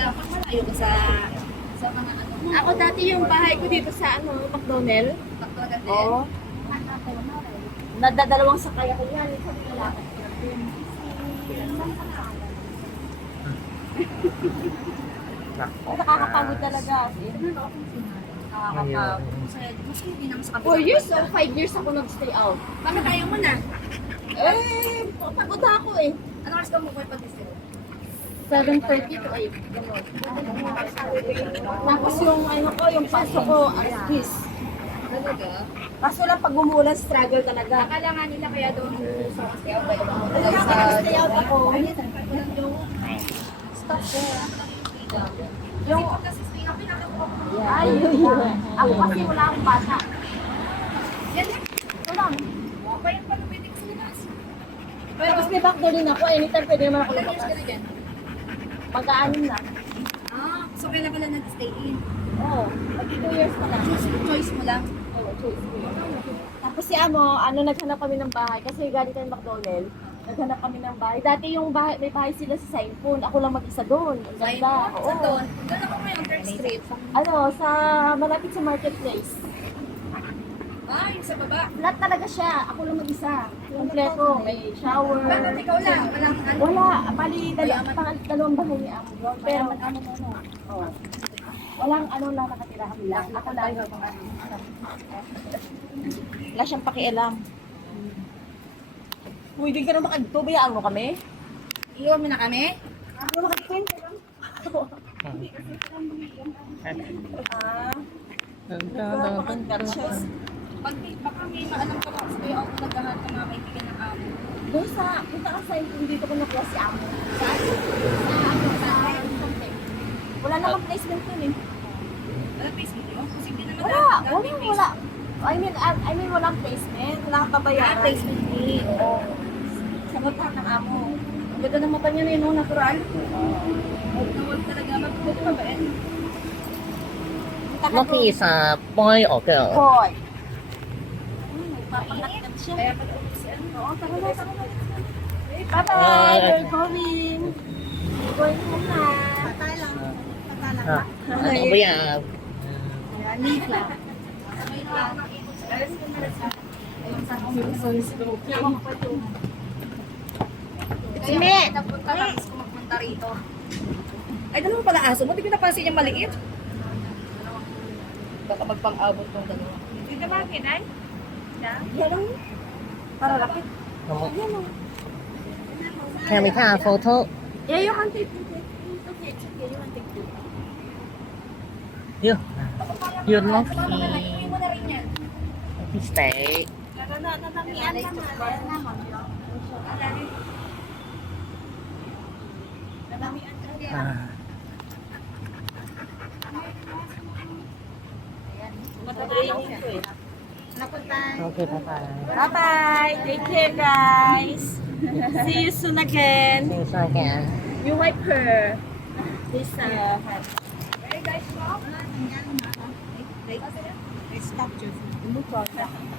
Dapat malayo ka sa mga ano mo. Ako dati yung bahay ko dito sa McDonald. Talaga din. Oo. Nadadalawang sakay ako yan. Minsan nilalakad ko lang din. Nakakapagod talaga. Nakakapagod. Masaya. Mas hindi naman sa 4 years o 5 years ako nag-stay out. Bakit ayaw mo na? Pagod na ako eh. Ano oras ka mo po pag-distil? 7:30 to 8. Tapos yung yung pasok ko, artist. Talaga? Kaso lang pag umulan, struggle talaga. Akala nga nila kaya doon sa stay out ba yung mga Nag-stay out ako. Stop there. Yung, Kasi stay out, pinakakuha ko. ay, yun. Ako kasi wala akong bata. Yan yan. Ito lang. Bayan pa ng wedding sa labas. Tapos may backdoor din ako. Anytime pwede naman ako Ilan years ka lumabas. na dyan? Magkaanim na. So kailan pala nag-stay in? Oo. Pag 2 years pa lang. Choice mo lang? Oo, choice ko yun. Tapos si naghanap kami ng bahay. Kasi galing kami McDonald. Naghanap kami ng bahay. Dati yung bahay, may bahay sila sa Sainpon. Ako lang mag-isa doon. Ang ganda. Sa doon? Doon ako ngayon, third street. Malapit sa marketplace. Yung sa baba. Flat talaga siya. Ako lang mag-isa. Kompleto. May shower. Bakit ikaw lang? Walang ano? Wala. Bali, dalawang bahay ni Amo. Pero, oh. Walang lang nakatira kami lang. Ako lang. Wala siyang pakialam. Uy, di ka na makagto. Bayaan mo kami? Iwan mo na kami? Baka may maalam ka lang kasi ako naghahanap ka mga kaibigan ng amo. Doon punta ka sa dito ko nakuha si Amo. Sa Suntec. Wala namang placement yun eh. Wala Facebook nyo? Kasi hindi naman Wala. I mean, walang placement. Wala kang babayaran. placement fee. Oo. Sagot lahat ng amo. Ang ganda ng mata niya na yun, natural. Nawal talaga. Magpupunta pa ba yan? Lucky is a boy or girl? Boy. Papakatid siya. Kaya pag umisan. Oo, tara na. Bye-bye. We're going. We're going home na. Patay lang. Ano ba yan? Leave lang. Sime! Napunta lang gusto magpunta rito. Ay, dalawa pala aso mo. Di ko napansin yung maliit. Baka magpang-abot tong dalawa. Hindi ba kinay? Yan lang. Para lapit. Can we take a photo? Yeah, you can take it. Okay, it's okay. You can take it. You, you're lucky. Uwi mo na rin yan. Lucky stay. Nadamian ka na. Nadamian ka na. Ah, Matatraining ko eh. okay, bye-bye. Bye-bye. Take care, guys. See you soon again. See you soon again. You wipe her. This Hey guys, po. Stop, Joseph.